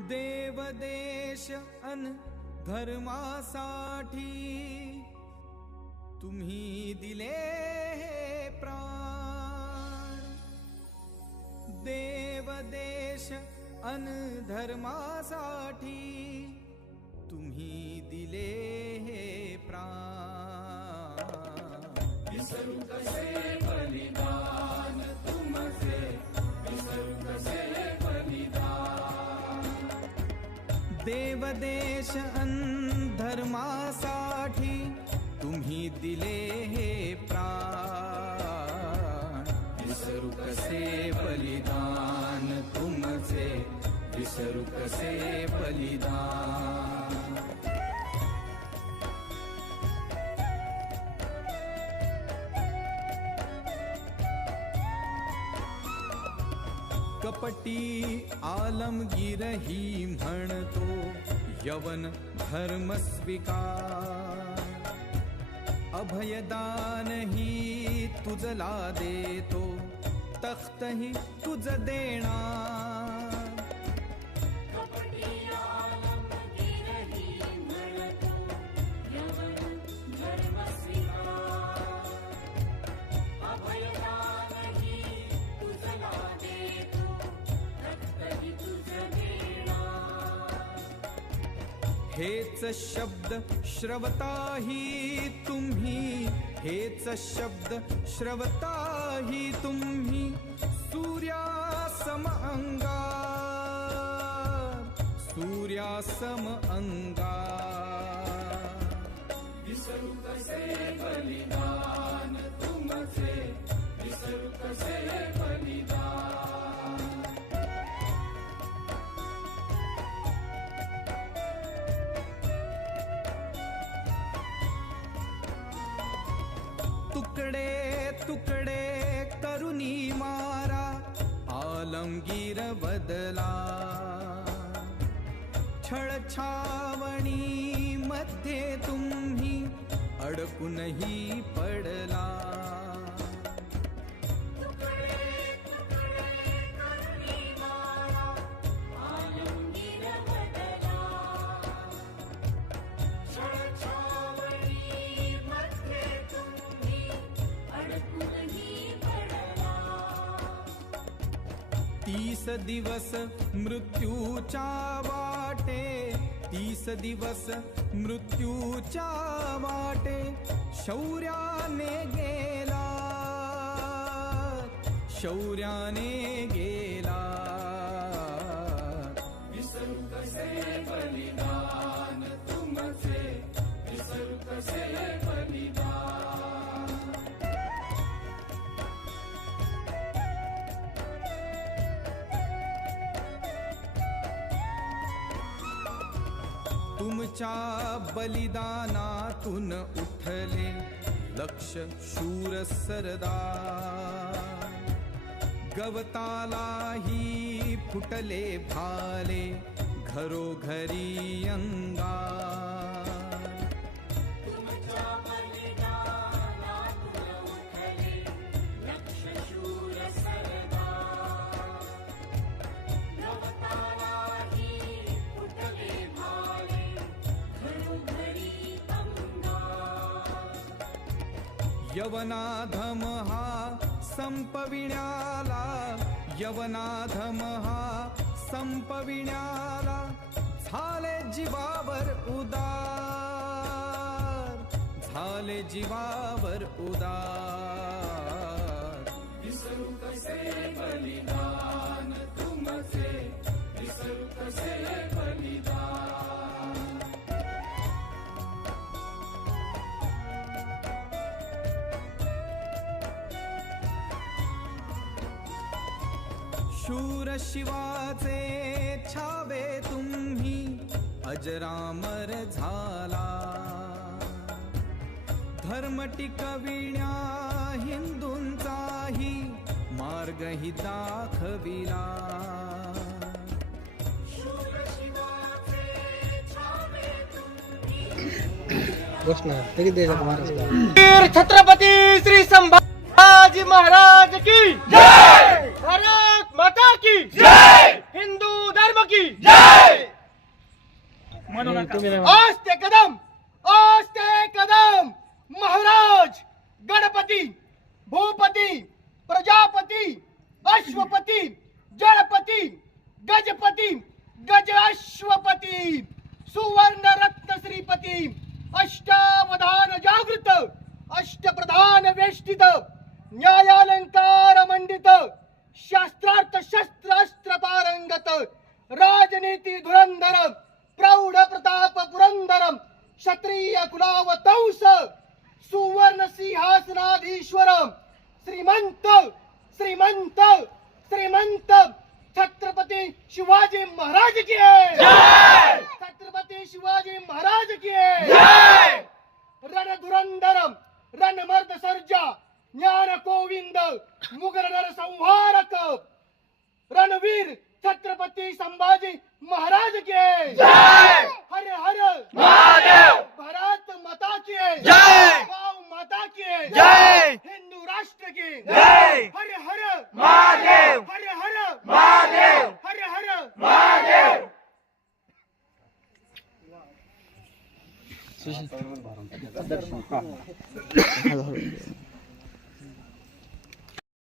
देवदेश अन धर्मासाठी तुम्ही दिले हे प्राण. देवदेश अन धर्मासाठी तुम्ही दिले हे प्राण. विसरू कसे बलिदान तुमचे विसरू कसे बलिदान देवदेश अन धर्मासाठी तुम्ही दिले हे प्राण. विसरू कसे बलिदान तुमचे विसरू कसे बलिदान. कपटी आलमगीर ही म्हणतो यवन धर्म स्वीकार. अभयदान ही तुझला देतो तख्त ही तुझ देणार हेच शब्द श्रवताही तुम्ही. हेच शब्द श्रवताही तुम्ही. सूर्यासम अंगा सूर्यासम अंगा विसरू कसे बलिदान? तुकडे तुकडे करुणी मारा आलमगीर बदला. छळछावणी मध्ये तुम्ही अडकूनही पडला. तीस दिवस मृत्यूच्या वाटे तीस दिवस मृत्यूच्या वाटे शौर्याने गेला शौर्याने गेला. तुमच्या बलिदानातून उठले लक्ष शूर सरदा. गवतालाही फुटले भाले घरोघरी अंगा. यवनाधम हा संपविण्याला यवनाधम हा संपविण्याला झाले जीवावर उदार झाले जीवावर उदार. विसरू कसे बलिदान? शूर शिवाचे छावे तुम्ही अजरामर झाला. धर्म टिकविण्या हिंदूंचाही मार्गही दाखविला. शूर शिवाचे छावे तुम्ही वीर छत्रपती श्री संभाजी महाराज की जय भारत माता की जय हिंदू धर्म की जय आज ते कदम आज ते कदम महाराज गणपती भूपती प्रजापती अश्वपती जळपती गजपती गज अश्वपती सुवर्ण रत्न श्रीपती अष्टावधान जागृत अष्टप्रधान वेष्टित न्यायालंकार मंडित शास्त्रार्थ शस्त्र अस्त्र पारंगत राजनीती धुरंधर प्रौढ प्रताप पुरंदरम क्षत्रिय कुलावतंस सुवर्ण सिंहासनाधीश्वर श्रीमंत श्रीमंत श्रीमंत छत्रपती शिवाजी महाराज की छत्रपती शिवाजी महाराज की जय। रणधुरंधर रणमर्द सर्जा ज्ञान गोविंद मुगल नर संहारक रणवीर छत्रपती हर महादेव